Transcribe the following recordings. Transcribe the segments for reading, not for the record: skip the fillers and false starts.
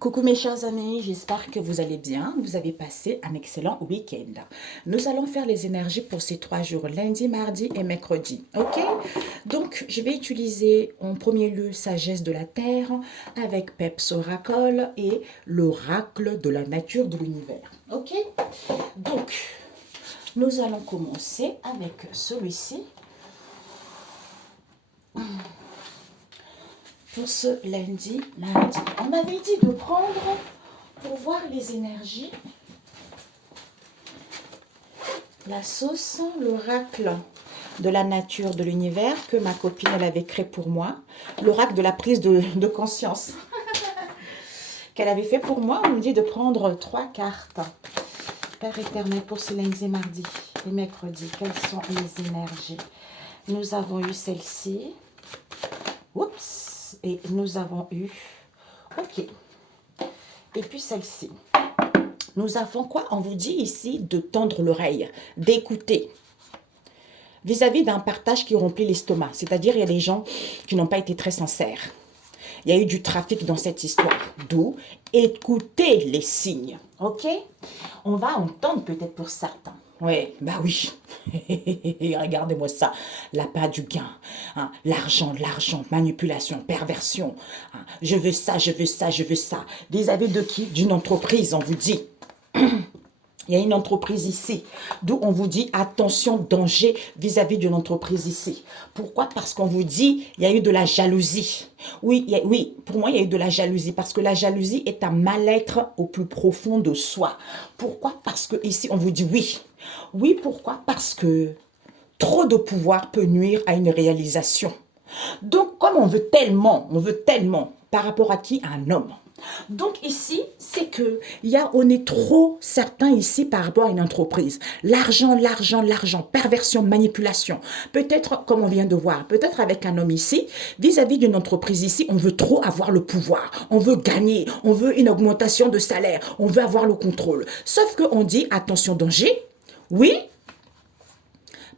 Coucou mes chers amis, j'espère que vous allez bien, vous avez passé un excellent week-end. Nous allons faire les énergies pour ces 3 jours, lundi, mardi et mercredi, ok? Donc, je vais utiliser en premier lieu Sagesse de la Terre avec Peps Oracle et l'oracle de la nature de l'univers, ok? Donc, nous allons commencer avec celui-ci. Pour ce lundi, mardi. On m'avait dit de prendre pour voir les énergies la sauce, l'oracle de la nature de l'univers que ma copine elle avait créé pour moi, l'oracle de la prise de conscience qu'elle avait fait pour moi. On me dit de prendre 3 cartes. Père éternel, pour ce lundi, mardi et mercredi, quelles sont les énergies? Nous avons eu celle-ci. Oups. Et nous avons eu, ok, et puis celle-ci. Nous avons quoi? On vous dit ici de tendre l'oreille, d'écouter vis-à-vis d'un partage qui remplit l'estomac. C'est-à-dire, il y a des gens qui n'ont pas été très sincères. Il y a eu du trafic dans cette histoire. D'où écouter les signes, ok? On va entendre peut-être pour certains. Oui, bah oui. Regardez-moi ça. L'appât du gain. Hein, l'argent, manipulation, perversion. Hein, je veux ça, je veux ça, je veux ça. Vis-à-vis de qui? D'une entreprise, on vous dit. Il y a une entreprise ici, d'où on vous dit attention, danger vis-à-vis d'une entreprise ici. Pourquoi? Parce qu'on vous dit il y a eu de la jalousie. Oui, oui, pour moi il y a eu de la jalousie parce que la jalousie est un mal-être au plus profond de soi. Pourquoi? Parce que ici on vous dit oui. Oui, pourquoi? Parce que trop de pouvoir peut nuire à une réalisation. Donc comme on veut tellement, par rapport à qui? À un homme. Donc ici, c'est que on est trop certain ici par rapport à une entreprise. L'argent, perversion, manipulation. Peut-être, comme on vient de voir, peut-être avec un homme ici, vis-à-vis d'une entreprise ici, on veut trop avoir le pouvoir. On veut gagner, on veut une augmentation de salaire, on veut avoir le contrôle. Sauf qu'on dit, attention, danger. Oui.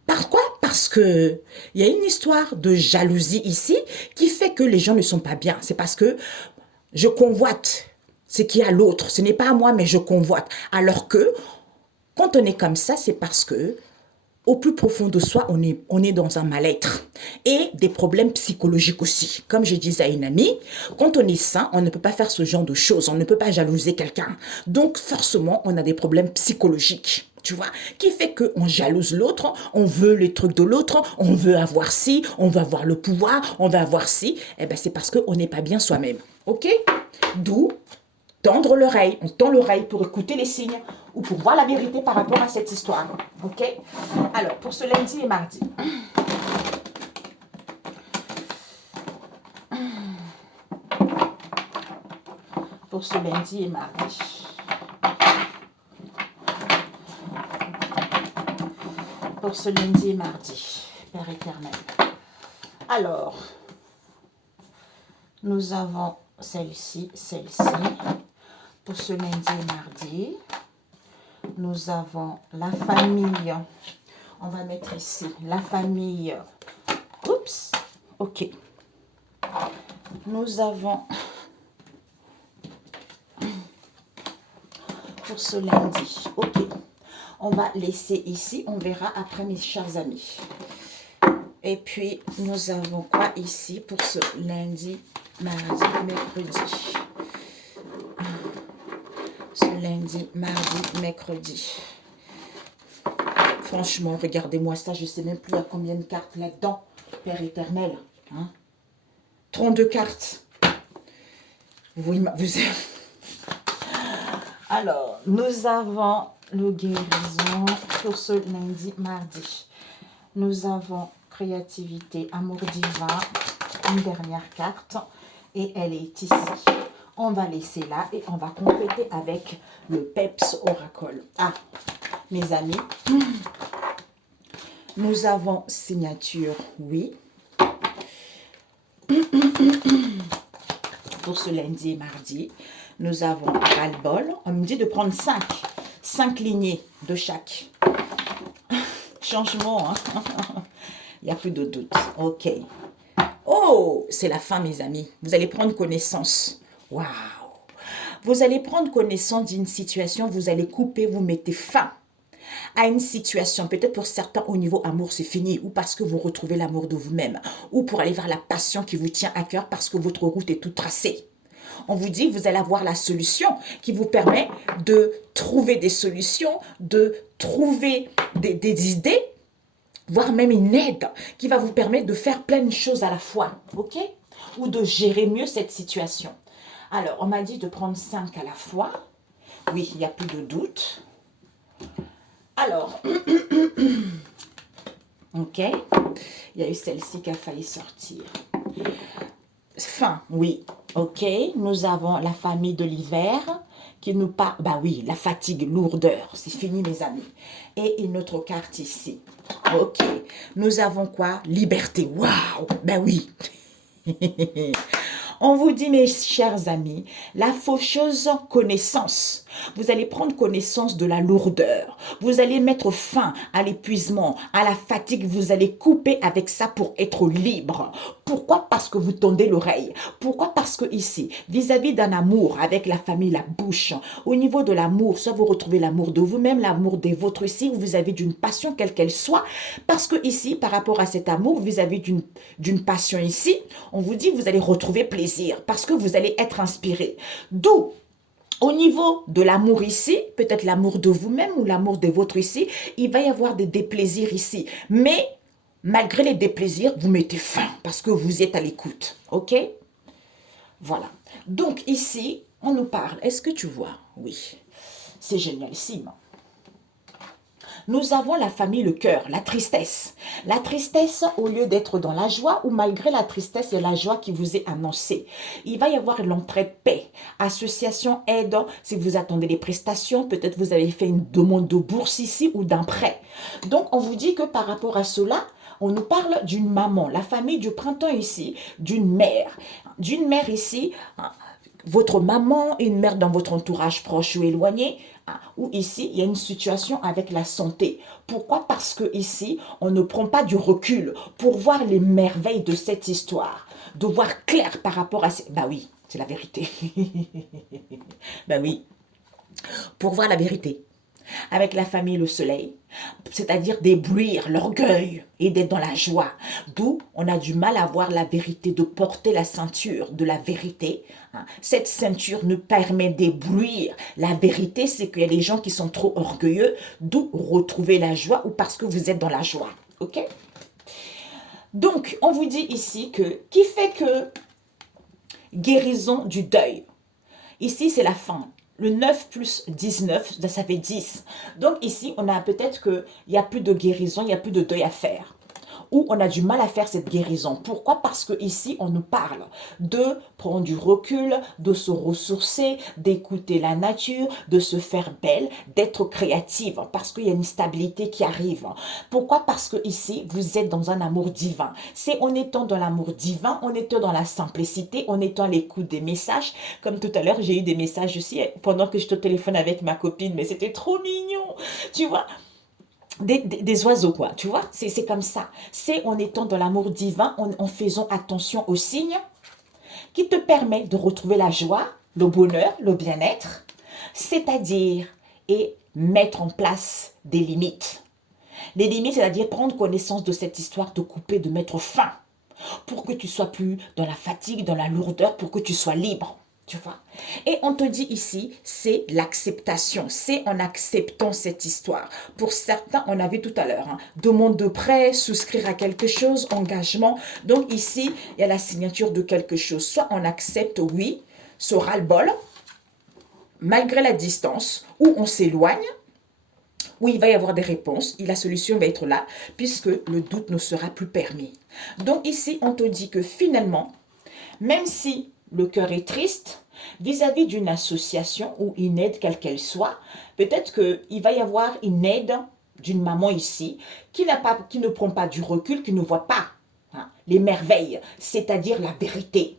Pourquoi? Parce que il y a une histoire de jalousie ici qui fait que les gens ne sont pas bien. C'est parce que je convoite ce qui est à l'autre. Ce n'est pas à moi, mais je convoite. Alors que, quand on est comme ça, c'est parce que, au plus profond de soi, on est dans un mal-être. Et des problèmes psychologiques aussi. Comme je disais à une amie, quand on est sain, on ne peut pas faire ce genre de choses. On ne peut pas jalouser quelqu'un. Donc, forcément, on a des problèmes psychologiques. Tu vois, qui fait qu'on jalouse l'autre, on veut les trucs de l'autre, on veut avoir ci, on veut avoir le pouvoir, on veut avoir ci. Eh bien, c'est parce qu'on n'est pas bien soi-même. OK? D'où tendre l'oreille. On tend l'oreille pour écouter les signes ou pour voir la vérité par rapport à cette histoire. OK? Alors, pour ce lundi et mardi. Pour ce lundi et mardi. Pour ce lundi et mardi, Père éternel. Alors, nous avons celle-ci. Pour ce lundi et mardi, nous avons la famille. On va mettre ici la famille. Oups, ok. Nous avons pour ce lundi, ok. On va laisser ici, on verra après mes chers amis. Et puis, nous avons quoi ici pour ce lundi, mardi, mercredi. Ce lundi, mardi, mercredi. Franchement, regardez-moi ça, je ne sais même plus à combien de cartes là-dedans, Père éternel. Hein? 32 cartes. Vous Alors, nous avons le guérison pour ce lundi, mardi. Nous avons créativité, amour divin, une dernière carte. Et elle est ici. On va laisser là et on va compléter avec le Peps Oracle. Ah, mes amis, nous avons signature, oui. Pour ce lundi et mardi, nous avons ras-le-bol. On me dit de prendre 5 lignées de chaque. Changement, hein? Il n'y a plus de doute. Ok. Oh, c'est la fin, mes amis. Vous allez prendre connaissance. Waouh! Vous allez prendre connaissance d'une situation, vous allez couper, vous mettez fin à une situation. Peut-être pour certains, au niveau amour, c'est fini, ou parce que vous retrouvez l'amour de vous-même, ou pour aller vers la passion qui vous tient à cœur parce que votre route est toute tracée. On vous dit que vous allez avoir la solution qui vous permet de trouver des solutions, de trouver des idées, voire même une aide qui va vous permettre de faire plein de choses à la fois, ok? Ou de gérer mieux cette situation. Alors, on m'a dit de prendre 5 à la fois. Oui, il n'y a plus de doute. Alors, ok, il y a eu celle-ci qui a failli sortir. Fin, oui, ok, nous avons la famille de l'hiver qui nous parle, bah oui, la fatigue, lourdeur, c'est fini mes amis. Et une autre carte ici, ok, nous avons quoi? Liberté, waouh, bah oui. On vous dit, mes chers amis, la faucheuse connaissance. Vous allez prendre connaissance de la lourdeur. Vous allez mettre fin à l'épuisement, à la fatigue. Vous allez couper avec ça pour être libre. Pourquoi? Parce que vous tendez l'oreille. Pourquoi? Parce que ici, vis-à-vis d'un amour avec la famille, la bouche, au niveau de l'amour, soit vous retrouvez l'amour de vous-même, l'amour des vôtres ici, ou vous avez d'une passion quelle qu'elle soit. Parce que ici, par rapport à cet amour, vis-à-vis d'une passion ici, on vous dit vous allez retrouver plaisir parce que vous allez être inspiré. D'où, au niveau de l'amour ici, peut-être l'amour de vous-même ou l'amour de votre ici, il va y avoir des déplaisirs ici. Mais malgré les déplaisirs, vous mettez fin parce que vous êtes à l'écoute. Ok? Voilà. Donc ici, on nous parle. Est-ce que tu vois? Oui. C'est génialissime. Nous avons la famille, le cœur, la tristesse. La tristesse, au lieu d'être dans la joie, ou malgré la tristesse et la joie qui vous est annoncée, il va y avoir l'entraide paix, association, aide, si vous attendez les prestations, peut-être vous avez fait une demande de bourse ici ou d'un prêt. Donc, on vous dit que par rapport à cela, on nous parle d'une maman, la famille du printemps ici, d'une mère ici, votre maman, une mère dans votre entourage proche ou éloigné, ou ici, il y a une situation avec la santé. Pourquoi? Parce que ici, on ne prend pas du recul pour voir les merveilles de cette histoire, de voir clair par rapport à... Bah oui, c'est la vérité. Bah oui, pour voir la vérité. Avec la famille le soleil, c'est-à-dire d'éblouir l'orgueil et d'être dans la joie. D'où on a du mal à voir la vérité, de porter la ceinture de la vérité. Cette ceinture nous permet d'éblouir. La vérité, c'est qu'il y a des gens qui sont trop orgueilleux, d'où retrouver la joie ou parce que vous êtes dans la joie. Ok? Donc, on vous dit ici que, qui fait que guérison du deuil. Ici, c'est la fin. Le 9 plus 19, ça fait 10. Donc ici, on a peut-être qu'il n'y a plus de guérison, il n'y a plus de deuil à faire. Ou on a du mal à faire cette guérison. Pourquoi? Parce que ici, on nous parle de prendre du recul, de se ressourcer, d'écouter la nature, de se faire belle, d'être créative, parce qu'il y a une stabilité qui arrive. Pourquoi? Parce que ici, vous êtes dans un amour divin. C'est en étant dans l'amour divin, en étant dans la simplicité, en étant à l'écoute des messages. Comme tout à l'heure, j'ai eu des messages aussi pendant que je te téléphone avec ma copine, mais c'était trop mignon, tu vois. Des oiseaux, quoi, tu vois, c'est comme ça. C'est en étant dans l'amour divin, en faisant attention aux signes, qui te permet de retrouver la joie, le bonheur, le bien-être, c'est-à-dire, et mettre en place des limites. Les limites, c'est-à-dire prendre connaissance de cette histoire, de couper, de mettre fin, pour que tu sois plus dans la fatigue, dans la lourdeur, pour que tu sois libre. Tu vois? Et on te dit ici, c'est l'acceptation. C'est en acceptant cette histoire. Pour certains, on a vu tout à l'heure, demande de prêt, souscrire à quelque chose, engagement. Donc ici, il y a la signature de quelque chose. Soit on accepte, oui, ce ras-le-bol, malgré la distance, ou on s'éloigne, où il va y avoir des réponses, et la solution va être là, puisque le doute ne sera plus permis. Donc ici, on te dit que finalement, même si le cœur est triste, vis-à-vis d'une association ou une aide quelle qu'elle soit, peut-être qu'il va y avoir une aide d'une maman ici qui ne prend pas du recul, qui ne voit pas les merveilles, c'est-à-dire la vérité.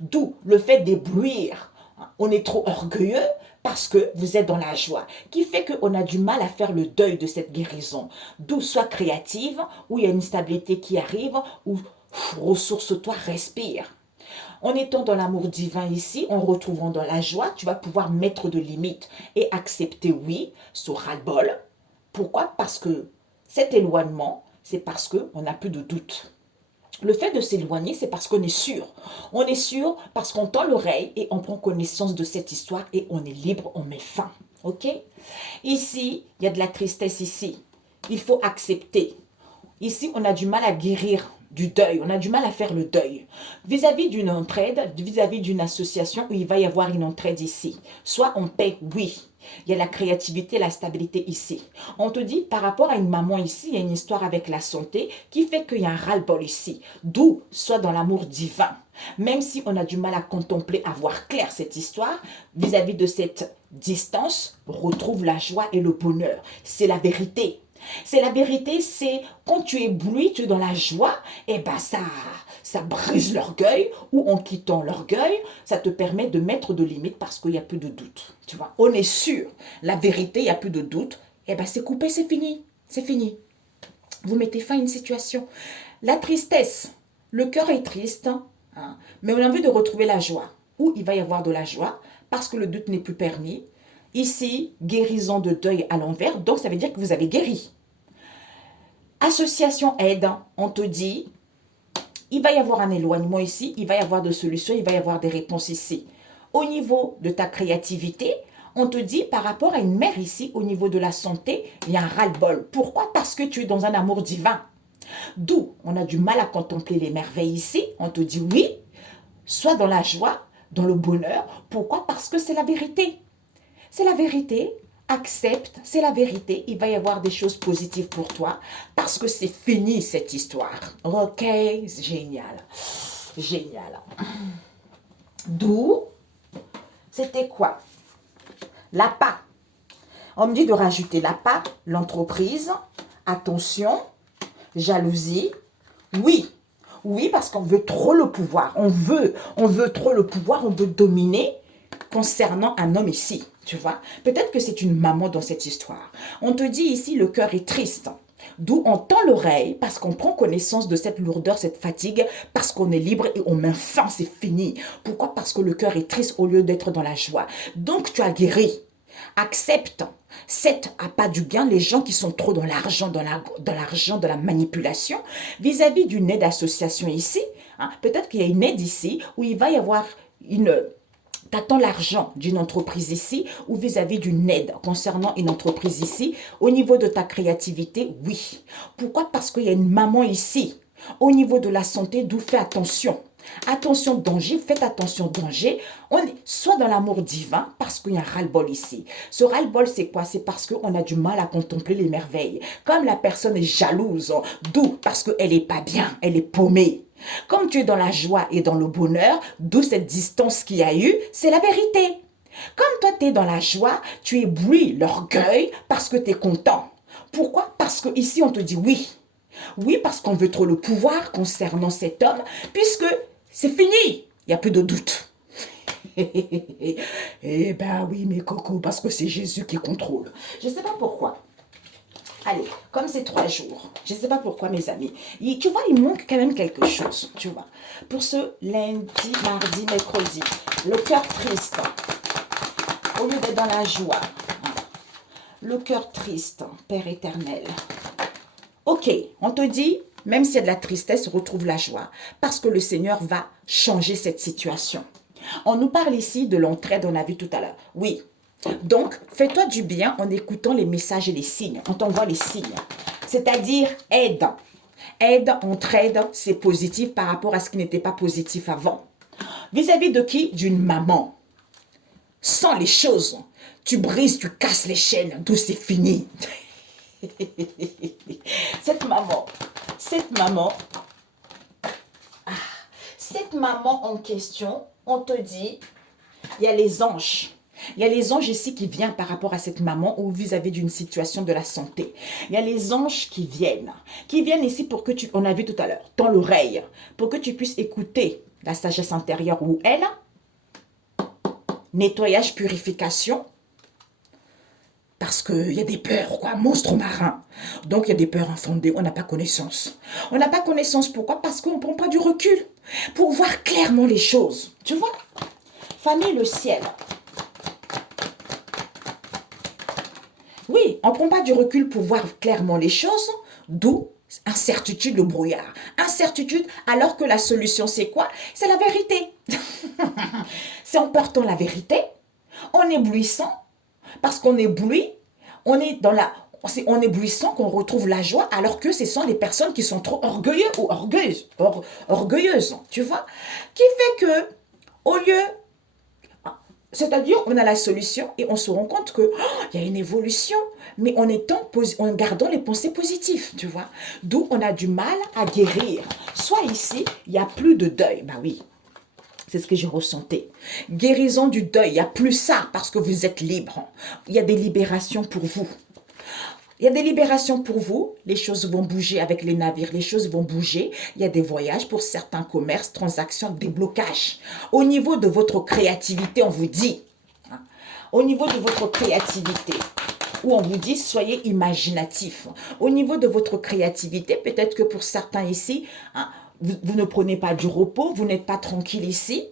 D'où le fait d'éblouir. On est trop orgueilleux parce que vous êtes dans la joie, qui fait qu'on a du mal à faire le deuil de cette guérison. D'où soit créative, où il y a une stabilité qui arrive, où ressource-toi, respire. En étant dans l'amour divin ici, en retrouvant dans la joie, tu vas pouvoir mettre de limites et accepter, oui, ce ras-le-bol. Pourquoi? Parce que cet éloignement, c'est parce qu'on n'a plus de doute. Le fait de s'éloigner, c'est parce qu'on est sûr. On est sûr parce qu'on tend l'oreille et on prend connaissance de cette histoire et on est libre, on met fin. Ok? Ici, il y a de la tristesse ici. Il faut accepter. Ici, on a du mal à guérir du deuil, on a du mal à faire le deuil. Vis-à-vis d'une entraide, vis-à-vis d'une association où il va y avoir une entraide ici. Soit on paie, oui. Il y a la créativité, la stabilité ici. On te dit, par rapport à une maman ici, il y a une histoire avec la santé qui fait qu'il y a un ras-le-bol ici. D'où, soit dans l'amour divin. Même si on a du mal à contempler, à voir clair cette histoire, vis-à-vis de cette distance, retrouve la joie et le bonheur. C'est la vérité. C'est la vérité, c'est quand tu es ébloui, tu es dans la joie, et ben ça brise l'orgueil, ou en quittant l'orgueil, ça te permet de mettre de limites parce qu'il n'y a plus de doute. Tu vois, on est sûr, la vérité, il n'y a plus de doute, et ben c'est coupé, c'est fini, c'est fini. Vous mettez fin à une situation. La tristesse, le cœur est triste, hein, mais on a envie de retrouver la joie, où il va y avoir de la joie, parce que le doute n'est plus permis. Ici, guérison de deuil à l'envers, donc ça veut dire que vous avez guéri. Association aide, on te dit, il va y avoir un éloignement ici, il va y avoir des solutions, il va y avoir des réponses ici. Au niveau de ta créativité, on te dit par rapport à une mère ici, au niveau de la santé, il y a un ras-le-bol. Pourquoi? Parce que tu es dans un amour divin. D'où on a du mal à contempler les merveilles ici. On te dit oui, soit dans la joie, dans le bonheur. Pourquoi? Parce que c'est la vérité. C'est la vérité. Accepte, c'est la vérité, il va y avoir des choses positives pour toi parce que c'est fini cette histoire. Ok, génial, génial. D'où, c'était quoi? L'appât. On me dit de rajouter l'appât, l'entreprise, attention, jalousie, oui. Oui, parce qu'on veut trop le pouvoir, on veut trop le pouvoir, on veut dominer concernant un homme ici. Tu vois, peut-être que c'est une maman dans cette histoire. On te dit ici, le cœur est triste. D'où on tend l'oreille parce qu'on prend connaissance de cette lourdeur, cette fatigue, parce qu'on est libre et on met fin, c'est fini. Pourquoi? Parce que le cœur est triste au lieu d'être dans la joie. Donc tu as guéri. Accepte. C'est à pas du gain les gens qui sont trop dans l'argent, dans la manipulation, vis-à-vis d'une aide association ici. Hein, peut-être qu'il y a une aide ici où il va y avoir une... T'attends l'argent d'une entreprise ici ou vis-à-vis d'une aide concernant une entreprise ici. Au niveau de ta créativité, oui. Pourquoi? Parce qu'il y a une maman ici. Au niveau de la santé, d'où fais attention. Attention, danger, faites attention, danger. On est soit dans l'amour divin, parce qu'il y a un ras-le-bol ici. Ce ras-le-bol, c'est quoi? C'est parce qu'on a du mal à contempler les merveilles. Comme la personne est jalouse, d'où? Parce qu'elle n'est pas bien, elle est paumée. Comme tu es dans la joie et dans le bonheur, d'où cette distance qu'il y a eu, c'est la vérité. Comme toi, tu es dans la joie, tu éblouis l'orgueil parce que tu es content. Pourquoi? Parce qu'ici, on te dit oui. Oui, parce qu'on veut trop le pouvoir concernant cet homme, puisque c'est fini. Il n'y a plus de doute. Eh ben oui, mes cocos, parce que c'est Jésus qui contrôle. Je ne sais pas pourquoi. Allez, comme c'est 3 jours, je ne sais pas pourquoi, mes amis. Tu vois, il manque quand même quelque chose, tu vois. Pour ce lundi, mardi, mercredi, le cœur triste, au lieu d'être dans la joie, le cœur triste, Père éternel. Ok, on te dit, même s'il y a de la tristesse, retrouve la joie, parce que le Seigneur va changer cette situation. On nous parle ici de l'entraide, on a vu tout à l'heure. Oui. Donc, fais-toi du bien en écoutant les messages et les signes. On t'envoie les signes. C'est-à-dire aide. Aide, entraide, c'est positif par rapport à ce qui n'était pas positif avant. Vis-à-vis de qui? D'une maman. Sans les choses, tu brises, tu casses les chaînes, tout c'est fini. Cette maman en question, on te dit, il y a les anges. Il y a les anges ici qui viennent par rapport à cette maman ou vis-à-vis d'une situation de la santé. Il y a les anges qui viennent ici pour que tu, on a vu tout à l'heure, dans l'oreille, pour que tu puisses écouter la sagesse intérieure ou elle, nettoyage, purification, parce qu'il y a des peurs, quoi, monstres marins. Donc, il y a des peurs infondées, on n'a pas connaissance. On n'a pas connaissance, pourquoi? Parce qu'on ne prend pas du recul. pour voir clairement les choses. Tu vois? Famille, le ciel. Oui, on ne prend pas du recul pour voir clairement les choses, d'où incertitude, le brouillard. Incertitude, alors que la solution, c'est quoi? C'est la vérité. C'est en portant la vérité, en éblouissant, parce qu'on éblouit, on est dans la... C'est en éblouissant qu'on retrouve la joie, alors que ce sont les personnes qui sont trop orgueilleuses ou orgueilleuses, tu vois, qui fait que, au lieu, c'est-à-dire, on a la solution et on se rend compte que il y a une évolution, mais en gardant les pensées positives, tu vois. D'où on a du mal à guérir. Soit ici, il n'y a plus de deuil. Bah oui, c'est ce que j'ai ressenti. Guérison du deuil, il n'y a plus ça parce que vous êtes libre. Il y a des libérations pour vous. Il y a des libérations pour vous, les choses vont bouger avec les navires, les choses vont bouger. Il y a des voyages pour certains commerces, transactions, déblocages. Au niveau de votre créativité, on vous dit, hein, au niveau de votre créativité, où on vous dit soyez imaginatif. Au niveau de votre créativité, peut-être que pour certains ici, hein, vous ne prenez pas du repos, vous n'êtes pas tranquille ici.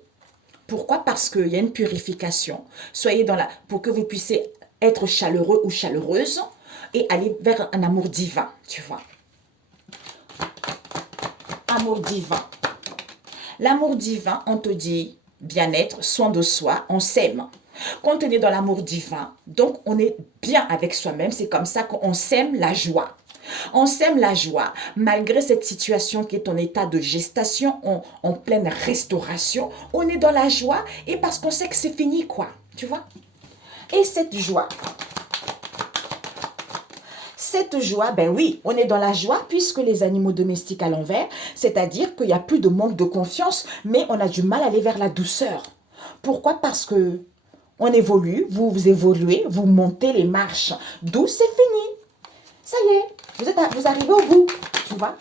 Pourquoi? Parce qu'il y a une purification. Soyez dans la... Pour que vous puissiez être chaleureux ou chaleureuse et aller vers un amour divin, tu vois. Amour divin. L'amour divin, on te dit bien-être, soin de soi, on s'aime. Quand on est dans l'amour divin, donc on est bien avec soi-même, c'est comme ça qu'on sème la joie. On sème la joie, malgré cette situation qui est en état de gestation, en pleine restauration, on est dans la joie et parce qu'on sait que c'est fini, quoi, tu vois. Et cette joie, ben oui, on est dans la joie puisque les animaux domestiques à l'envers, c'est-à-dire qu'il n'y a plus de manque de confiance, mais on a du mal à aller vers la douceur. Pourquoi? Parce que on évolue, vous évoluez, vous montez les marches, d'où c'est fini. Ça y est, vous arrivez au bout, tu vois.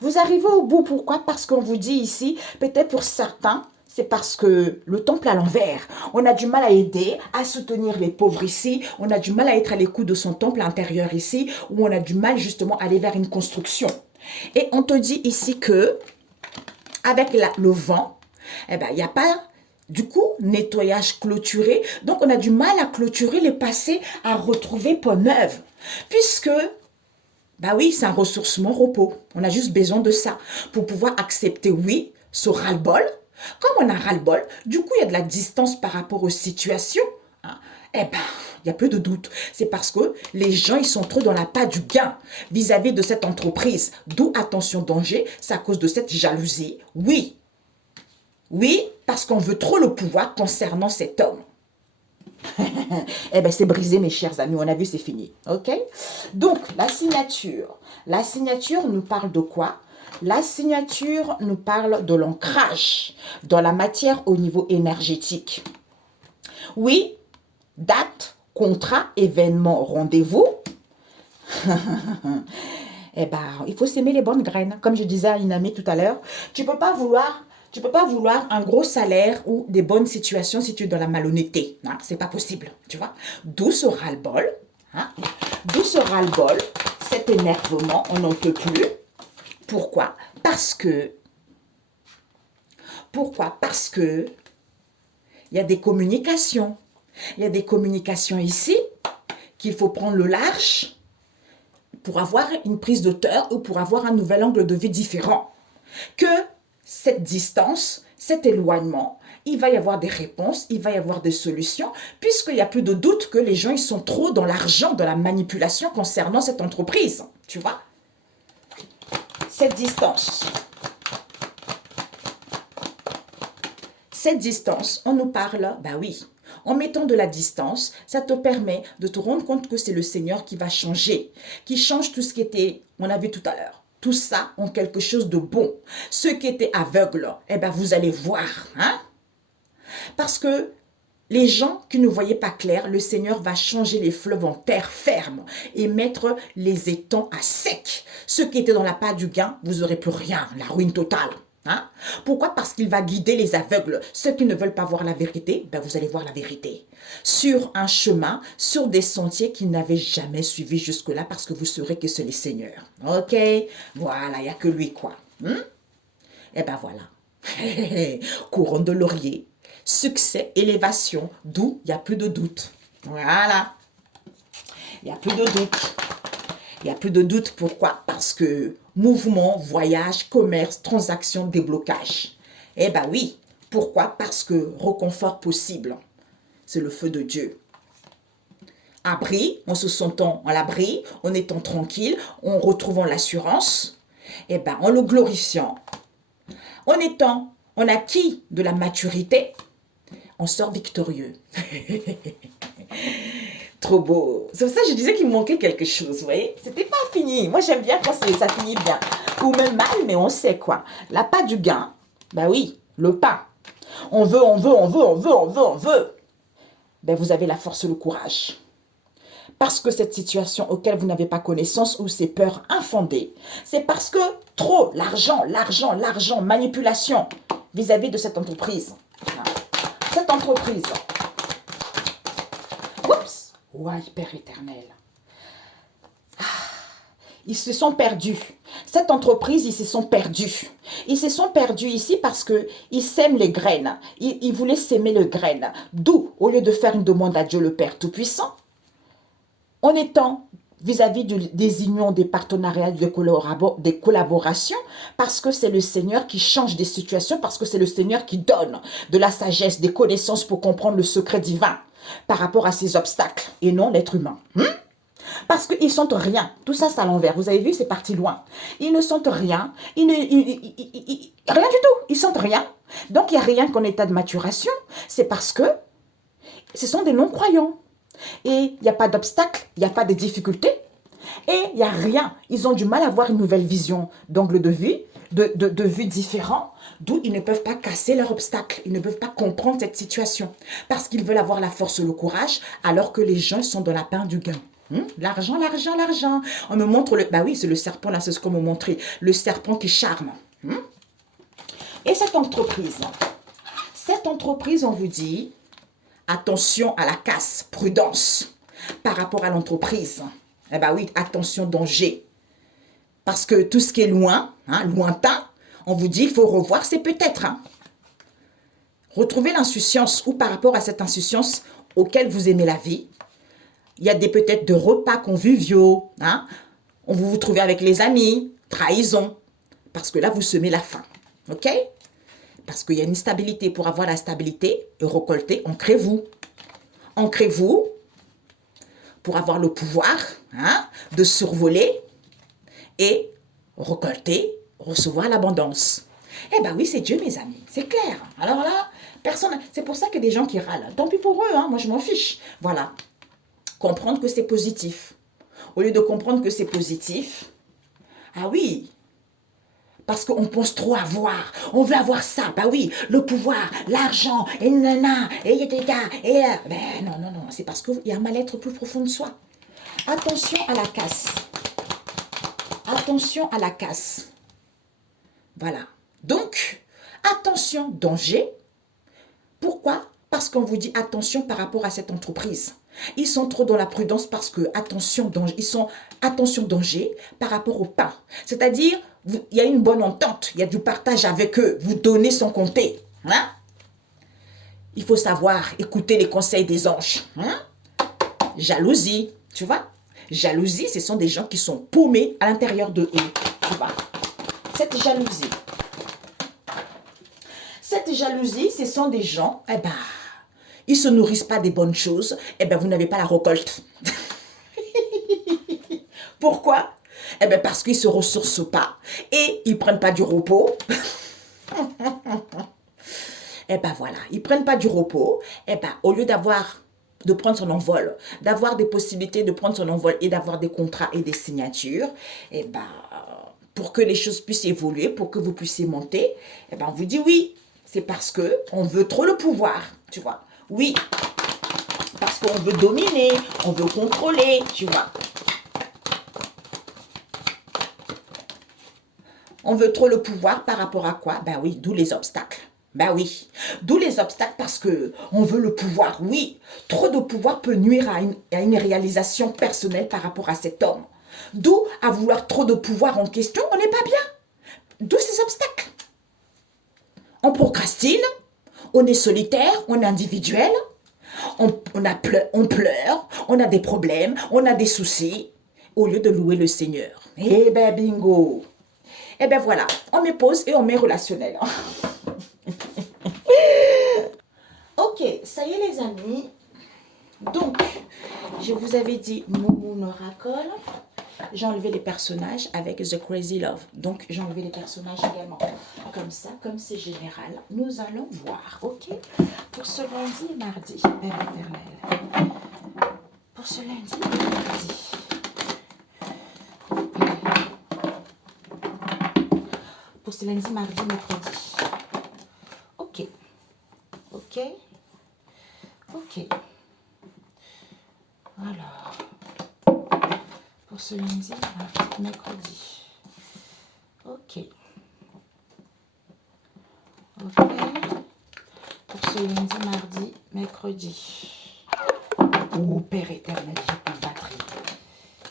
Vous arrivez au bout, pourquoi? Parce qu'on vous dit ici, peut-être pour certains, c'est parce que le temple à l'envers. On a du mal à aider, à soutenir les pauvres ici. On a du mal à être à l'écoute de son temple intérieur ici, où on a du mal justement à aller vers une construction. Et on te dit ici que, avec le vent, eh ben, il n'y a pas... Du coup, nettoyage clôturé. Donc, on a du mal à clôturer le passé, à retrouver peau neuve. Puisque, bah oui, c'est un ressourcement repos. On a juste besoin de ça pour pouvoir accepter, oui, ce ras-le-bol. Comme on a ras-le-bol, du coup, il y a de la distance par rapport aux situations. Hein, eh ben, il n'y a plus de doute. C'est parce que les gens, ils sont trop dans la pas du gain vis-à-vis de cette entreprise. D'où, attention, danger, c'est à cause de cette jalousie. Oui, oui, parce qu'on veut trop le pouvoir concernant cet homme. Eh bien, c'est brisé, mes chers amis. On a vu, c'est fini. OK? Donc, la signature. La signature nous parle de quoi? La signature nous parle de l'ancrage dans la matière au niveau énergétique. Oui, date, contrat, événement, rendez-vous. Eh bien, il faut s'aimer les bonnes graines. Comme je disais à une amie tout à l'heure, tu ne peux pas vouloir un gros salaire ou des bonnes situations si tu es dans la malhonnêteté. Hein? C'est pas possible, tu vois. D'où ce ras-le-bol. Hein? D'où ce ras-le-bol, cet énervement, on n'en peut plus. Pourquoi? Pourquoi? Parce que il y a des communications. Il y a des communications ici qu'il faut prendre le large pour avoir une prise de hauteur ou pour avoir un nouvel angle de vue différent. Que cette distance, cet éloignement, il va y avoir des réponses, il va y avoir des solutions, puisqu'il n'y a plus de doute que les gens ils sont trop dans l'argent, dans la manipulation concernant cette entreprise. Tu vois? Cette distance, on nous parle, bah oui, en mettant de la distance, ça te permet de te rendre compte que c'est le Seigneur qui va changer, qui change tout ce qui était, on a vu tout à l'heure. Tout ça en quelque chose de bon. Ceux qui étaient aveugles, eh ben vous allez voir. Hein? Parce que les gens qui ne voyaient pas clair, le Seigneur va changer les fleuves en terre ferme et mettre les étangs à sec. Ceux qui étaient dans la part du gain, vous n'aurez plus rien, la ruine totale. Hein? Pourquoi? Parce qu'il va guider les aveugles. Ceux qui ne veulent pas voir la vérité, ben vous allez voir la vérité. Sur un chemin, sur des sentiers qu'ils n'avaient jamais suivis jusque-là parce que vous saurez que c'est le Seigneur. Ok? Voilà, il n'y a que lui quoi. Eh ben voilà. Couronne de laurier, succès, élévation, d'où il n'y a plus de doute. Voilà. Il n'y a plus de doute. Il n'y a plus de doute. Pourquoi? Parce que mouvement, voyage, commerce, transaction, déblocage. Eh bien oui. Pourquoi? Parce que reconfort possible. C'est le feu de Dieu. Abri, en se sentant à l'abri, en étant tranquille, en retrouvant l'assurance, eh bien en le glorifiant, en étant, en acquis de la maturité, on sort victorieux. Trop beau. C'est pour ça que je disais qu'il me manquait quelque chose, vous voyez. C'était pas fini. Moi, j'aime bien quand ça finit bien. Ou même mal, mais on sait quoi. La pas du gain, ben oui, le pain. On veut, on veut, on veut, on veut, on veut, on veut. Ben vous avez la force et le courage. Parce que cette situation auquel vous n'avez pas connaissance ou ces peurs infondées, c'est parce que trop, l'argent, l'argent, l'argent, manipulation vis-à-vis de cette entreprise. Cette entreprise. Oups. Ouais, Père éternel. Ils se sont perdus. Cette entreprise, ils se sont perdus. Ils se sont perdus ici parce qu'ils sèment les graines. Ils voulaient s'aimer les graines. D'où, au lieu de faire une demande à Dieu le Père Tout-Puissant, en étant vis-à-vis des unions, des partenariats, des collaborations, parce que c'est le Seigneur qui change des situations, parce que c'est le Seigneur qui donne de la sagesse, des connaissances pour comprendre le secret divin par rapport à ces obstacles, et non l'être humain. Parce qu'ils ne sentent rien. Tout ça, c'est à l'envers. Vous avez vu, c'est parti loin. Ils ne sentent rien. Rien du tout. Ils sentent rien. Donc, il n'y a rien qu'en état de maturation. C'est parce que ce sont des non-croyants. Et il n'y a pas d'obstacle, il n'y a pas de difficultés. Et il n'y a rien. Ils ont du mal à avoir une nouvelle vision d'angle de vue, de vue différent, d'où ils ne peuvent pas casser leur obstacle. Ils ne peuvent pas comprendre cette situation. Parce qu'ils veulent avoir la force et le courage, alors que les gens sont dans la peine du gain. L'argent, l'argent, l'argent. On me montre le... Bah oui, c'est le serpent, là, c'est ce qu'on me montrait. Le serpent qui charme. Et cette entreprise, on vous dit, attention à la casse, prudence par rapport à l'entreprise. Eh bien oui, attention, danger. Parce que tout ce qui est loin, lointain, on vous dit, il faut revoir, c'est peut-être. Retrouver l'insouciance ou par rapport à cette insouciance auquel vous aimez la vie. Il y a peut-être de repas conviviaux. On vous trouvez avec les amis, trahison. Parce que là, vous semez la faim. OK? Parce qu'il y a une stabilité. Pour avoir la stabilité et récolter, ancrez-vous. Ancrez-vous pour avoir le pouvoir de survoler et récolter, recevoir l'abondance. Eh bien oui, c'est Dieu, mes amis. C'est clair. Alors là, personne... C'est pour ça qu'il y a des gens qui râlent. Tant pis pour eux, moi je m'en fiche. Voilà. Comprendre que c'est positif. Au lieu de comprendre que c'est positif, ah oui, parce qu'on pense trop avoir. On veut avoir ça. Bah oui, le pouvoir, l'argent, et nana, et ben non, non, non. C'est parce qu'il y a un mal-être plus profond de soi. Attention à la casse. Attention à la casse. Voilà. Donc, attention, danger. Pourquoi? Parce qu'on vous dit attention par rapport à cette entreprise. Ils sont trop dans la prudence parce que, attention, danger, ils sont attention, danger par rapport au pain. C'est-à-dire, il y a une bonne entente, il y a du partage avec eux, vous donnez sans compter. Il faut savoir écouter les conseils des anges. Jalousie, tu vois. Jalousie, ce sont des gens qui sont paumés à l'intérieur de eux. Tu vois. Cette jalousie, ce sont des gens, ils ne se nourrissent pas des bonnes choses, vous n'avez pas la récolte. Pourquoi? Parce qu'ils ne se ressourcent pas et ils ne prennent pas du repos. Voilà, ils ne prennent pas du repos. Au lieu de prendre son envol, d'avoir des possibilités de prendre son envol et d'avoir des contrats et des signatures, pour que les choses puissent évoluer, pour que vous puissiez monter, on vous dit oui. C'est parce qu'on veut trop le pouvoir, tu vois. Oui, parce qu'on veut dominer, on veut contrôler, tu vois. On veut trop le pouvoir par rapport à quoi? Ben oui, d'où les obstacles. Ben oui, d'où les obstacles parce qu'on veut le pouvoir. Oui, trop de pouvoir peut nuire à une réalisation personnelle par rapport à cet homme. D'où à vouloir trop de pouvoir en question, on n'est pas bien. D'où ces obstacles. on procrastine, on est solitaire, on est individuel, on pleure, on a des problèmes, on a des soucis, au lieu de louer le Seigneur. Eh ben bingo! Eh ben voilà, on met pause et on met relationnel. Ok, ça y est les amis. Donc, je vous avais dit Moumou Oracle. J'ai enlevé les personnages avec The Crazy Love. Donc, j'ai enlevé les personnages également. Comme ça, comme c'est général, nous allons voir, ok? Pour ce lundi et mardi, Père éternel. Pour ce lundi et mardi. Pour ce lundi, mardi, mercredi. Ok. Ok. Ok. Alors. Pour ce lundi, mardi, mercredi. Ok. Ok. Pour ce lundi, mardi, mercredi. Oh, Père éternel, j'ai plus de batterie.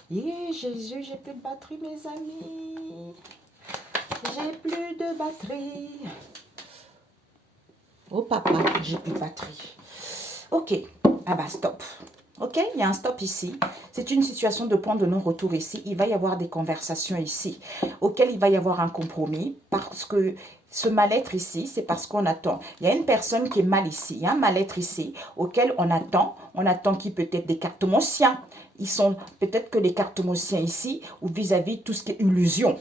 Yeah, Jésus, j'ai plus de batterie, mes amis. J'ai plus de batterie. Oh, papa, j'ai plus de batterie. Ok. Ah bah, stop. Ok, il y a un stop ici. C'est une situation de point de non-retour ici. Il va y avoir des conversations ici auxquelles il va y avoir un compromis parce que ce mal-être ici, c'est parce qu'on attend. Il y a une personne qui est mal ici. Il y a un mal-être ici auquel on attend. On attend qui peut être des cartomanciens. Ils sont peut-être que les cartomanciens ici ou vis-à-vis tout ce qui est illusion.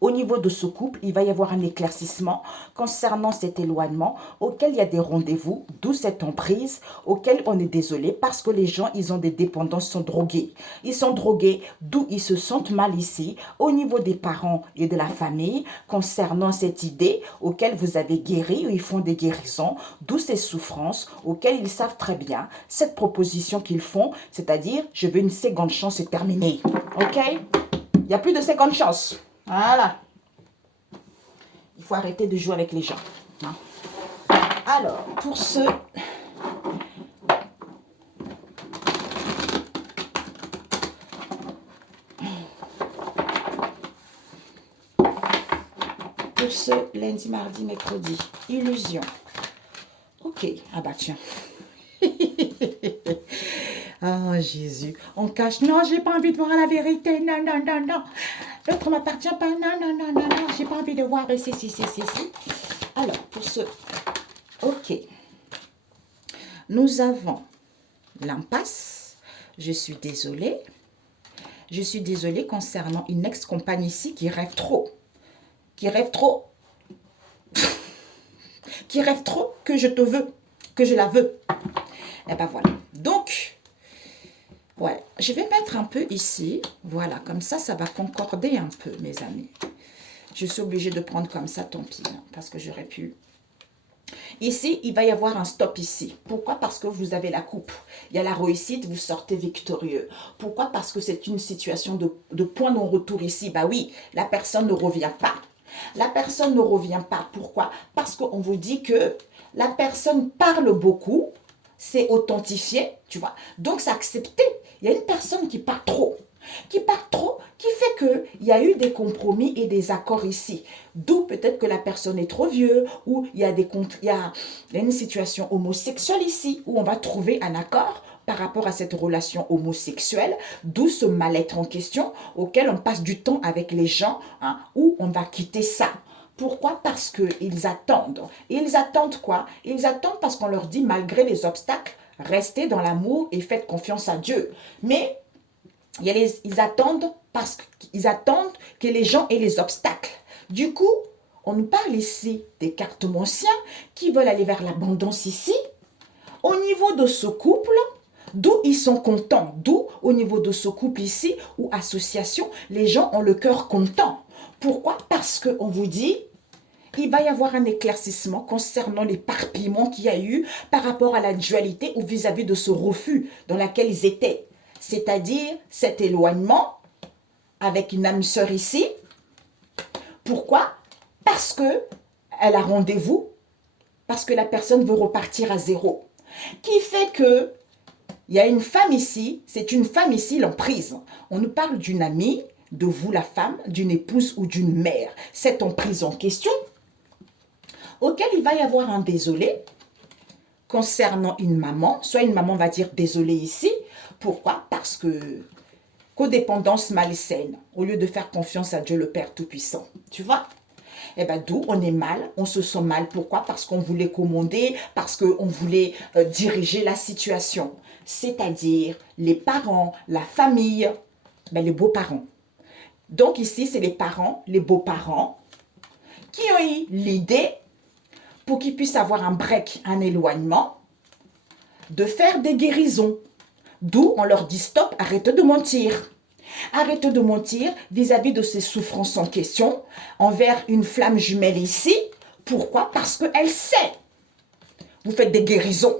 Au niveau de ce couple, il va y avoir un éclaircissement concernant cet éloignement auquel il y a des rendez-vous, d'où cette emprise, auquel on est désolé parce que les gens, ils ont des dépendances, sont drogués. Ils sont drogués, d'où ils se sentent mal ici, au niveau des parents et de la famille, concernant cette idée auquel vous avez guéri, ou ils font des guérisons, d'où ces souffrances auxquelles ils savent très bien cette proposition qu'ils font, c'est-à-dire, je veux une seconde chance, c'est terminé. Ok? Il n'y a plus de seconde chance. Voilà. Il faut arrêter de jouer avec les gens. Hein. Alors, pour ce... Pour ce lundi, mardi, mercredi. Illusion. Ok. Ah bah tiens. Oh Jésus. On cache. Non, j'ai pas envie de voir la vérité. Non, non, non, non. L'autre m'appartient pas. Non, non, non, non, non. J'ai pas envie de voir. Si. Alors, pour ce... Ok. Nous avons l'impasse. Je suis désolée. Je suis désolée concernant une ex-compagne ici qui rêve trop. Qui rêve trop. Qui rêve trop que je te veux. Que je la veux. Et ben voilà. Donc... Ouais, je vais mettre un peu ici. Voilà, comme ça va concorder un peu, mes amis. Je suis obligée de prendre comme ça, tant pis, hein, parce que j'aurais pu. Ici, il va y avoir un stop ici. Pourquoi? Parce que vous avez la coupe. Il y a la réussite, vous sortez victorieux. Pourquoi? Parce que c'est une situation de point non-retour ici. Bah oui, la personne ne revient pas. La personne ne revient pas. Pourquoi? Parce qu'on vous dit que la personne parle beaucoup. C'est authentifié, tu vois. Donc, c'est accepté. Il y a une personne qui parle trop, qui fait qu'il y a eu des compromis et des accords ici. D'où peut-être que la personne est trop vieux, ou il y a une situation homosexuelle ici, où on va trouver un accord par rapport à cette relation homosexuelle, d'où ce mal-être en question, auquel on passe du temps avec les gens, hein, où on va quitter ça. Pourquoi? Parce qu'ils attendent. Ils attendent quoi? Ils attendent parce qu'on leur dit, malgré les obstacles, restez dans l'amour et faites confiance à Dieu. Mais ils attendent parce qu'ils attendent que les gens aient les obstacles. Du coup, on nous parle ici des cartomanciens qui veulent aller vers l'abondance ici. Au niveau de ce couple, d'où ils sont contents, d'où au niveau de ce couple ici, ou association, les gens ont le cœur content. Pourquoi? Parce qu'on vous dit, il va y avoir un éclaircissement concernant l'éparpillement qu'il y a eu par rapport à la dualité ou vis-à-vis de ce refus dans lequel ils étaient. C'est-à-dire cet éloignement avec une âme sœur ici. Pourquoi? Parce qu'elle a rendez-vous, parce que la personne veut repartir à zéro. Qui fait que il y a une femme ici, c'est une femme ici, l'emprise. On nous parle d'une amie, de vous la femme, d'une épouse ou d'une mère. Cette emprise en question auquel il va y avoir un désolé concernant une maman. Soit une maman va dire désolé ici. Pourquoi? Parce que codépendance malsaine, au lieu de faire confiance à Dieu le Père Tout-Puissant. Tu vois? Eh bien, d'où on est mal, on se sent mal. Pourquoi? Parce qu'on voulait commander, parce qu'on voulait diriger la situation. C'est-à-dire les parents, la famille, ben, les beaux-parents. Donc ici, c'est les parents, les beaux-parents, qui ont eu l'idée, pour qu'ils puissent avoir un break, un éloignement, de faire des guérisons. D'où on leur dit stop, arrêtez de mentir. Arrêtez de mentir vis-à-vis de ces souffrances en question envers une flamme jumelle ici. Pourquoi? Parce qu'elle sait. Vous faites des guérisons.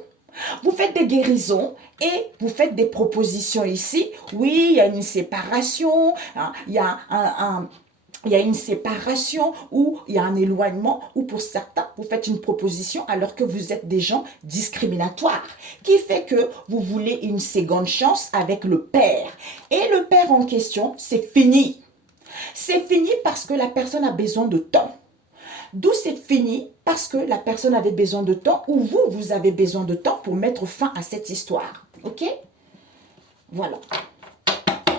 Vous faites des guérisons et vous faites des propositions ici. Oui, il y a une séparation, hein, il y a il y a une séparation ou il y a un éloignement ou pour certains, vous faites une proposition alors que vous êtes des gens discriminatoires qui fait que vous voulez une seconde chance avec le père. Et le père en question, c'est fini. C'est fini parce que la personne a besoin de temps. D'où c'est fini parce que la personne avait besoin de temps ou vous, vous avez besoin de temps pour mettre fin à cette histoire. Ok? Voilà.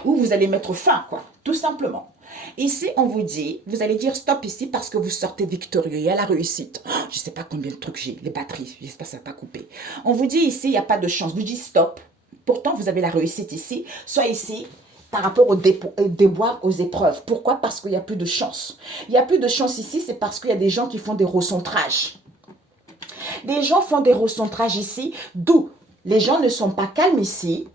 Ou vous allez mettre fin, quoi, tout simplement. Ici, on vous dit, vous allez dire stop ici parce que vous sortez victorieux. Il y a la réussite. Oh, je ne sais pas combien de trucs j'ai, les batteries, j'espère que ça n'a pas coupé. On vous dit ici, il n'y a pas de chance. Vous dites stop. Pourtant, vous avez la réussite ici. Soit ici, par rapport aux déboires, aux épreuves. Pourquoi? Parce qu'il n'y a plus de chance. Il n'y a plus de chance ici, c'est parce qu'il y a des gens qui font des recentrages. Des gens font des recentrages ici, d'où les gens ne sont pas calmes ici.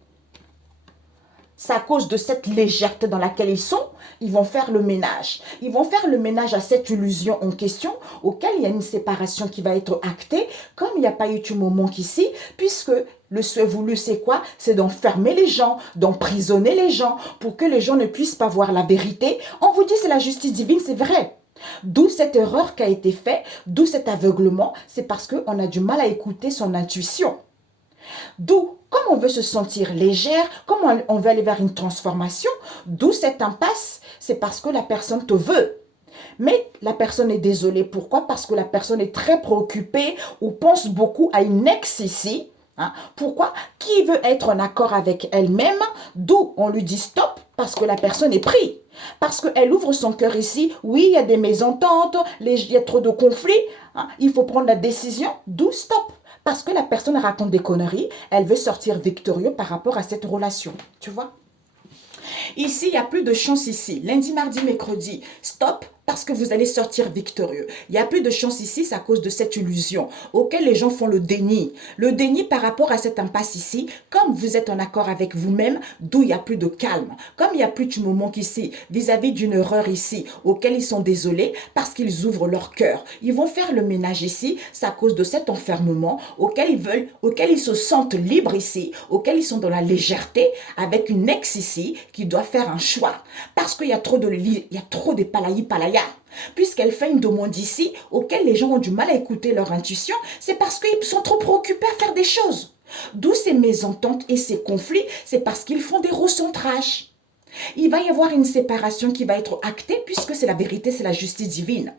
C'est à cause de cette légèreté dans laquelle ils sont, ils vont faire le ménage. Ils vont faire le ménage à cette illusion en question, auquel il y a une séparation qui va être actée, comme il n'y a pas eu du moment qu'ici, puisque le souhait voulu, c'est quoi? C'est d'enfermer les gens, d'emprisonner les gens, pour que les gens ne puissent pas voir la vérité. On vous dit c'est la justice divine, c'est vrai. D'où cette erreur qui a été faite, d'où cet aveuglement, c'est parce qu'on a du mal à écouter son intuition. D'où, comme on veut se sentir légère, comme on veut aller vers une transformation, d'où cette impasse, c'est parce que la personne te veut. Mais la personne est désolée. Pourquoi? Parce que la personne est très préoccupée ou pense beaucoup à une ex ici. Hein? Pourquoi? Qui veut être en accord avec elle-même, d'où on lui dit stop, parce que la personne est prise. Parce qu'elle ouvre son cœur ici. Oui, il y a des mésententes, il y a trop de conflits. Hein? Il faut prendre la décision, d'où stop. Parce que la personne raconte des conneries, elle veut sortir victorieux par rapport à cette relation. Tu vois? Ici, il n'y a plus de chance ici. Lundi, mardi, mercredi, stop, parce que vous allez sortir victorieux. Il n'y a plus de chance ici, c'est à cause de cette illusion auquel les gens font le déni. Le déni par rapport à cette impasse ici, comme vous êtes en accord avec vous-même, d'où il n'y a plus de calme. Comme il n'y a plus de moment qu'ici, vis-à-vis d'une erreur ici, auquel ils sont désolés, parce qu'ils ouvrent leur cœur. Ils vont faire le ménage ici, c'est à cause de cet enfermement auquel ils veulent, auquel ils se sentent libres ici, auquel ils sont dans la légèreté, avec une ex ici, qui doit faire un choix. Parce qu'il y a trop de palaya. Puisqu'elle fait une demande ici, auquel les gens ont du mal à écouter leur intuition, c'est parce qu'ils sont trop préoccupés à faire des choses. D'où ces mésententes et ces conflits, c'est parce qu'ils font des recentrages. Il va y avoir une séparation qui va être actée, puisque c'est la vérité, c'est la justice divine.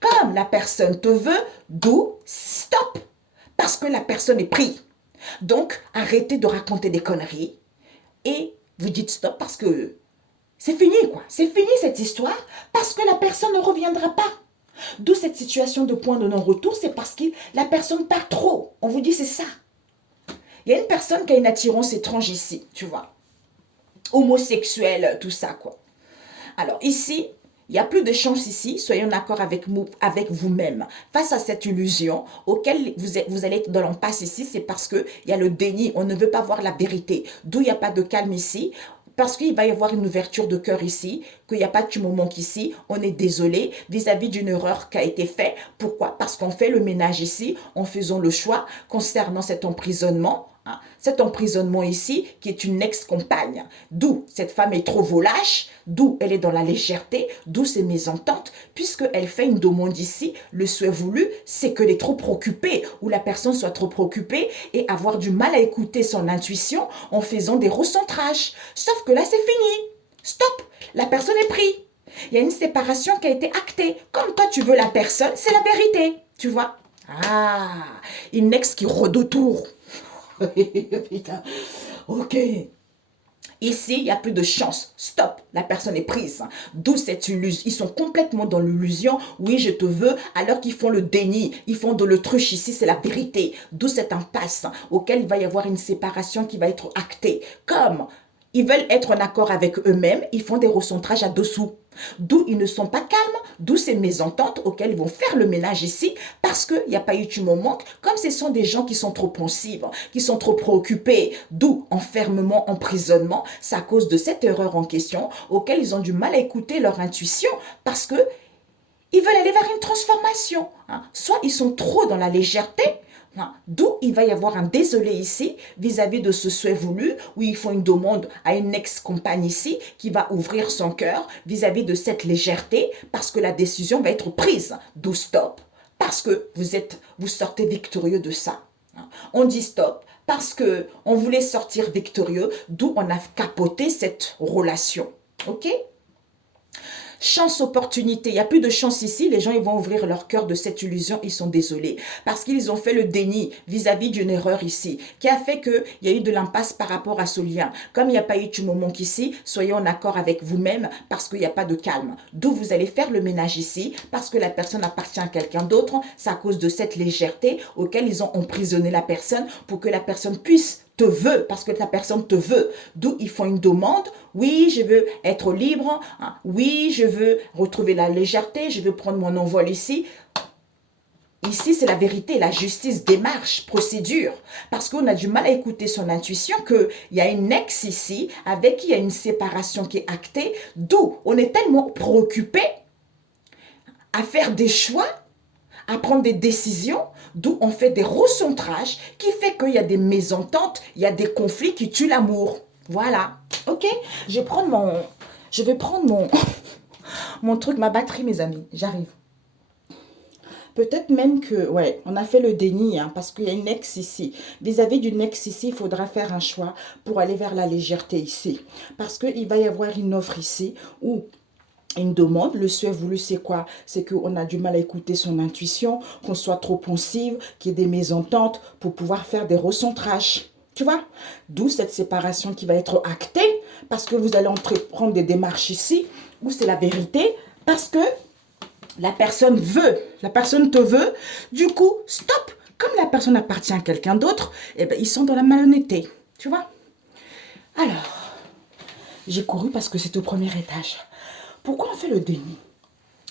Comme la personne te veut, d'où stop, parce que la personne est prise. Donc, arrêtez de raconter des conneries et vous dites stop parce que c'est fini, quoi. C'est fini cette histoire parce que la personne ne reviendra pas. D'où cette situation de point de non-retour, c'est parce que la personne part trop. On vous dit c'est ça. Il y a une personne qui a une attirance étrange ici, tu vois. Homosexuelle, tout ça, quoi. Alors ici, il n'y a plus de chance ici, soyez en accord avec vous-même. Face à cette illusion auquel vous allez être dans l'impasse ici, c'est parce qu'il y a le déni, on ne veut pas voir la vérité. D'où il n'y a pas de calme ici, parce qu'il va y avoir une ouverture de cœur ici, qu'il n'y a pas de moment qu'ici, on est désolé vis-à-vis d'une erreur qui a été faite. Pourquoi? Parce qu'on fait le ménage ici en faisant le choix concernant cet emprisonnement. Cet emprisonnement ici, qui est une ex-compagne, d'où cette femme est trop volache, d'où elle est dans la légèreté, d'où ses mésententes, puisqu'elle fait une demande ici, le souhait voulu, c'est qu'elle est trop préoccupée, ou la personne soit trop préoccupée, et avoir du mal à écouter son intuition en faisant des recentrages. Sauf que là, c'est fini. Stop, la personne est prise. Il y a une séparation qui a été actée. Comme toi, tu veux la personne, c'est la vérité. Tu vois? Ah, une ex qui redetourne. Putain. Ok. Ici, il n'y a plus de chance. Stop, la personne est prise. D'où cette illusion. Ils sont complètement dans l'illusion. Oui, je te veux, alors qu'ils font le déni. Ils font de l'autruche. Ici, c'est la vérité. D'où cette impasse auquel il va y avoir une séparation qui va être actée. Comme ils veulent être en accord avec eux-mêmes, ils font des recentrages à dessous. D'où ils ne sont pas calmes, d'où ces mésententes auxquelles ils vont faire le ménage ici, parce qu'il n'y a pas eu de moment, comme ce sont des gens qui sont trop pensifs, qui sont trop préoccupés, d'où enfermement, emprisonnement, c'est à cause de cette erreur en question, auquel ils ont du mal à écouter leur intuition, parce que ils veulent aller vers une transformation. Soit ils sont trop dans la légèreté, d'où il va y avoir un désolé ici vis-à-vis de ce souhait voulu où ils font une demande à une ex-compagne ici qui va ouvrir son cœur vis-à-vis de cette légèreté parce que la décision va être prise. D'où stop parce que vous sortez victorieux de ça. On dit stop parce que on voulait sortir victorieux, d'où on a capoté cette relation. Ok? Chance, opportunité. Il n'y a plus de chance ici. Les gens, ils vont ouvrir leur cœur de cette illusion. Ils sont désolés. Parce qu'ils ont fait le déni vis-à-vis d'une erreur ici, qui a fait qu'il y a eu de l'impasse par rapport à ce lien. Comme il n'y a pas eu de moment qu'ici, soyez en accord avec vous-même parce qu'il n'y a pas de calme. D'où vous allez faire le ménage ici, parce que la personne appartient à quelqu'un d'autre. C'est à cause de cette légèreté auquel ils ont emprisonné la personne pour que la personne puisse te veut, parce que la personne te veut. D'où ils font une demande. Oui, je veux être libre. Oui, je veux retrouver la légèreté. Je veux prendre mon envol ici. Ici, c'est la vérité, la justice, démarche, procédure. Parce qu'on a du mal à écouter son intuition qu'il y a une ex ici avec qui il y a une séparation qui est actée. D'où on est tellement préoccupé à faire des choix, à prendre des décisions, d'où on fait des recentrages qui fait qu'il y a des mésententes, il y a des conflits qui tuent l'amour. Voilà. Ok? Je vais prendre mon truc, ma batterie, mes amis. J'arrive. Peut-être même que, ouais, on a fait le déni, parce qu'il y a une ex ici. Vis-à-vis d'une ex ici, il faudra faire un choix pour aller vers la légèreté ici. Parce qu'il va y avoir une offre ici où une demande, le souhait voulu, c'est quoi? C'est qu'on a du mal à écouter son intuition, qu'on soit trop pensive, qu'il y ait des mésententes pour pouvoir faire des recentrages. Tu vois? D'où cette séparation qui va être actée, parce que vous allez entreprendre des démarches ici, où c'est la vérité, parce que la personne veut, la personne te veut, du coup, stop. Comme la personne appartient à quelqu'un d'autre, eh ben, ils sont dans la malhonnêteté. Tu vois? Alors, j'ai couru parce que c'est au premier étage. Pourquoi on fait le déni?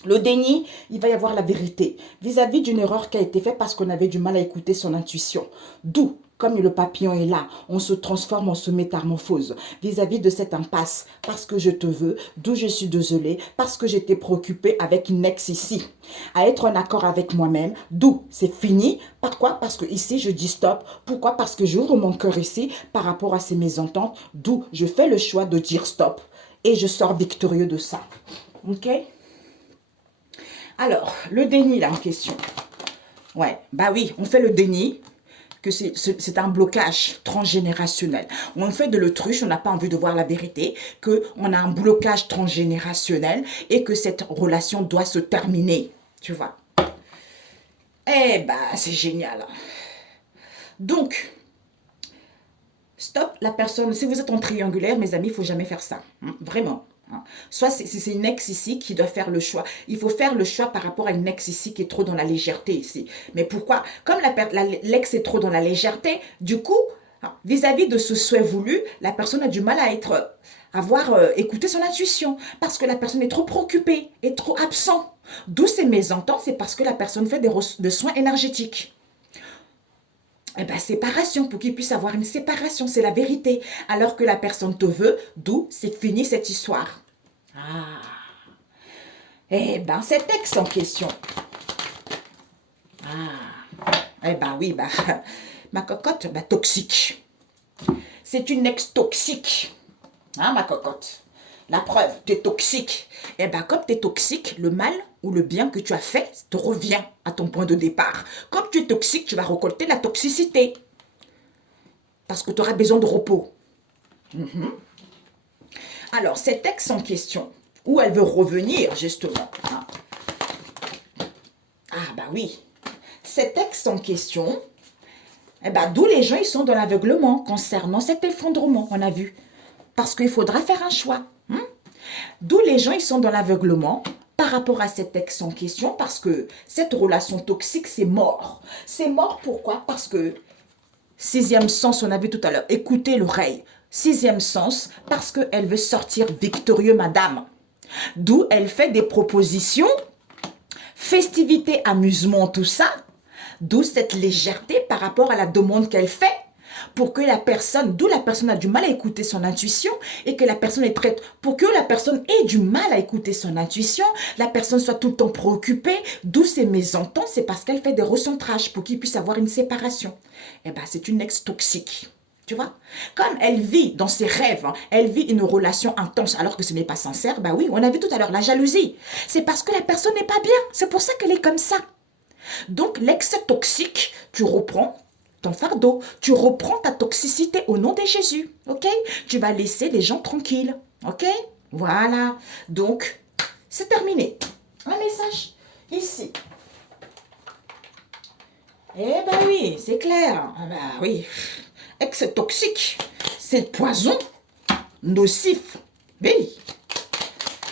Le déni, il va y avoir la vérité vis-à-vis d'une erreur qui a été faite parce qu'on avait du mal à écouter son intuition. D'où, comme le papillon est là, on se transforme, on se métamorphose vis-à-vis de cette impasse. Parce que je te veux, d'où je suis désolée, parce que j'étais préoccupée avec une ex ici. À être en accord avec moi-même, d'où c'est fini. Pourquoi? Parce que ici, je dis stop. Pourquoi? Parce que j'ouvre mon cœur ici par rapport à ces mésententes. D'où je fais le choix de dire stop. Et je sors victorieux de ça. Ok? Alors, le déni là en question. Ouais, bah oui, on fait le déni que c'est un blocage transgénérationnel. On fait de l'autruche, on n'a pas envie de voir la vérité, qu'on a un blocage transgénérationnel et que cette relation doit se terminer. Tu vois? Eh bah, c'est génial. Donc, stop la personne. Si vous êtes en triangulaire, mes amis, il ne faut jamais faire ça. Vraiment. Soit c'est une ex ici qui doit faire le choix. Il faut faire le choix par rapport à une ex ici qui est trop dans la légèreté ici. Mais pourquoi? Comme l'ex est trop dans la légèreté, du coup, vis-à-vis de ce souhait voulu, la personne a du mal à avoir écouté son intuition. Parce que la personne est trop préoccupée, est trop absent. D'où ces mésententes, c'est parce que la personne fait des soins énergétiques. Eh bien, séparation, pour qu'il puisse avoir une séparation, c'est la vérité. Alors que la personne te veut, d'où c'est fini cette histoire. Ah. Eh bien, cet ex en question. Ah. Eh bien, oui, bah, ma cocotte, bah, toxique. C'est une ex toxique. Hein, ma cocotte? La preuve, tu es toxique. Eh bien, comme tu es toxique, le mal ou le bien que tu as fait te revient à ton point de départ. Comme tu es toxique, tu vas récolter la toxicité. Parce que tu auras besoin de repos. Alors, cet ex en question, où elle veut revenir, justement. Ah, bah oui. cet ex en question, eh ben, d'où les gens ils sont dans l'aveuglement concernant cet effondrement, on a vu. Parce qu'il faudra faire un choix. D'où les gens ils sont dans l'aveuglement par rapport à cet ex en question, parce que cette relation toxique, c'est mort. C'est mort pourquoi? Parce que, sixième sens, on a vu tout à l'heure, écoutez l'oreille. Sixième sens, parce qu'elle veut sortir victorieux, madame. D'où elle fait des propositions, festivités, amusement, tout ça. D'où cette légèreté par rapport à la demande qu'elle fait. Pour que la personne, d'où la personne a du mal à écouter son intuition et que la personne est traite, pour que la personne ait du mal à écouter son intuition, la personne soit tout le temps préoccupée, d'où ces mésententes, c'est parce qu'elle fait des recentrages pour qu'il puisse avoir une séparation. Eh bien, c'est une ex toxique. Tu vois? Comme elle vit dans ses rêves, hein, elle vit une relation intense alors que ce n'est pas sincère, bah oui, on a vu tout à l'heure la jalousie. C'est parce que la personne n'est pas bien. C'est pour ça qu'elle est comme ça. Donc, l'ex toxique, tu reprends ton fardeau, tu reprends ta toxicité au nom de Jésus, ok? Tu vas laisser les gens tranquilles, ok? Voilà, donc, c'est terminé. Un message ici. Eh ben oui, c'est clair. Ah ben oui, ex toxique, c'est poison, nocif. Oui,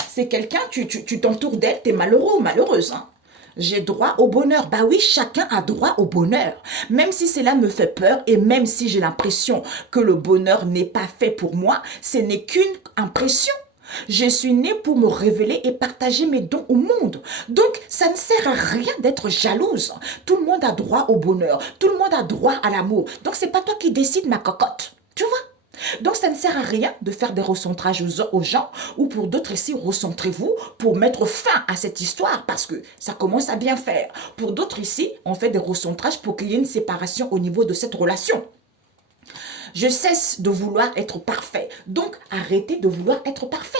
c'est quelqu'un, tu t'entoures d'elle, t'es malheureux ou malheureuse, hein? J'ai droit au bonheur. Bah oui, chacun a droit au bonheur. Même si cela me fait peur et même si j'ai l'impression que le bonheur n'est pas fait pour moi, ce n'est qu'une impression. Je suis née pour me révéler et partager mes dons au monde. Donc, ça ne sert à rien d'être jalouse. Tout le monde a droit au bonheur. Tout le monde a droit à l'amour. Donc, c'est pas toi qui décides, ma cocotte. Tu vois? Donc, ça ne sert à rien de faire des recentrages aux gens ou pour d'autres ici, recentrez-vous pour mettre fin à cette histoire parce que ça commence à bien faire. Pour d'autres ici, on fait des recentrages pour qu'il y ait une séparation au niveau de cette relation. Je cesse de vouloir être parfait. Donc, arrêtez de vouloir être parfait.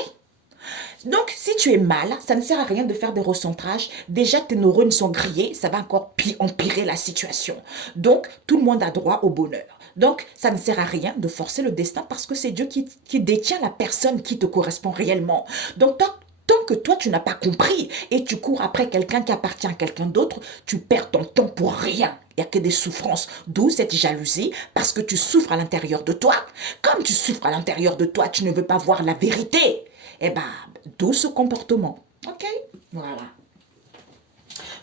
Donc, si tu es mal, ça ne sert à rien de faire des recentrages. Déjà, tes neurones sont grillés, ça va encore empirer la situation. Donc, tout le monde a droit au bonheur. Donc, ça ne sert à rien de forcer le destin parce que c'est Dieu qui détient la personne qui te correspond réellement. Donc, tant que toi, tu n'as pas compris et tu cours après quelqu'un qui appartient à quelqu'un d'autre, tu perds ton temps pour rien. Il n'y a que des souffrances. D'où cette jalousie, parce que tu souffres à l'intérieur de toi. Comme tu souffres à l'intérieur de toi, tu ne veux pas voir la vérité. Eh bien, d'où ce comportement. Ok? Voilà.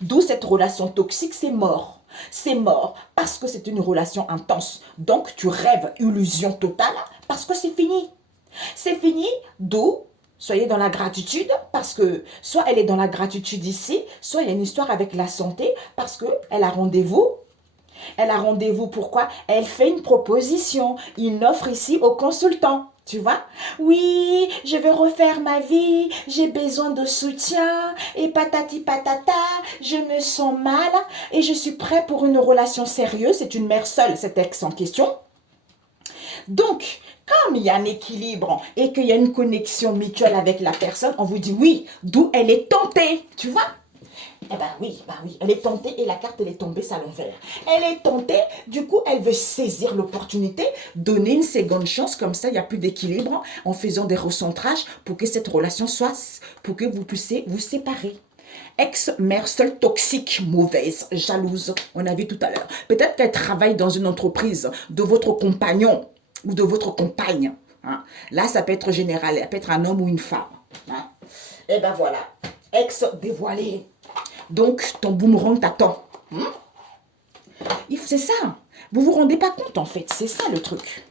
D'où cette relation toxique, c'est mort. C'est mort parce que c'est une relation intense. Donc, tu rêves illusion totale parce que c'est fini. C'est fini, d'où soyez dans la gratitude parce que soit elle est dans la gratitude ici, soit il y a une histoire avec la santé parce qu'elle a rendez-vous. Elle a rendez-vous, pourquoi? Elle fait une proposition, une offre ici au consultant. Tu vois? Oui, je veux refaire ma vie, j'ai besoin de soutien, et patati patata, je me sens mal, et je suis prêt pour une relation sérieuse. C'est une mère seule, cet ex en question. Donc, comme il y a un équilibre et qu'il y a une connexion mutuelle avec la personne, on vous dit oui, d'où elle est tentée, tu vois? Eh ben oui, elle est tentée et la carte, elle est tombée à l'envers. Elle est tentée, du coup, elle veut saisir l'opportunité, donner une seconde chance, comme ça, il n'y a plus d'équilibre, en faisant des recentrages pour que cette relation soit, pour que vous puissiez vous séparer. Ex-mère seule toxique, mauvaise, jalouse, on a vu tout à l'heure. Peut-être qu'elle travaille dans une entreprise de votre compagnon ou de votre compagne. Hein. Là, ça peut être général, ça peut être un homme ou une femme. Hein. Et ben voilà, ex dévoilé. Donc, ton boomerang t'attend. C'est ça. Vous ne vous rendez pas compte, en fait. C'est ça, le truc.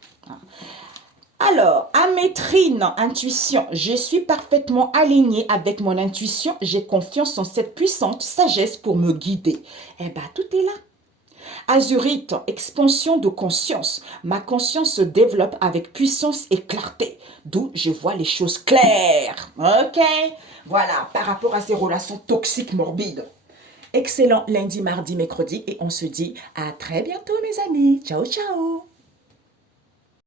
Alors, Amétrine, intuition. Je suis parfaitement alignée avec mon intuition. J'ai confiance en cette puissante sagesse pour me guider. Eh bien, tout est là. Azurite, expansion de conscience. Ma conscience se développe avec puissance et clarté. D'où je vois les choses claires. Ok? Voilà, par rapport à ces relations toxiques morbides. Excellent lundi, mardi, mercredi et on se dit à très bientôt mes amis. Ciao, ciao.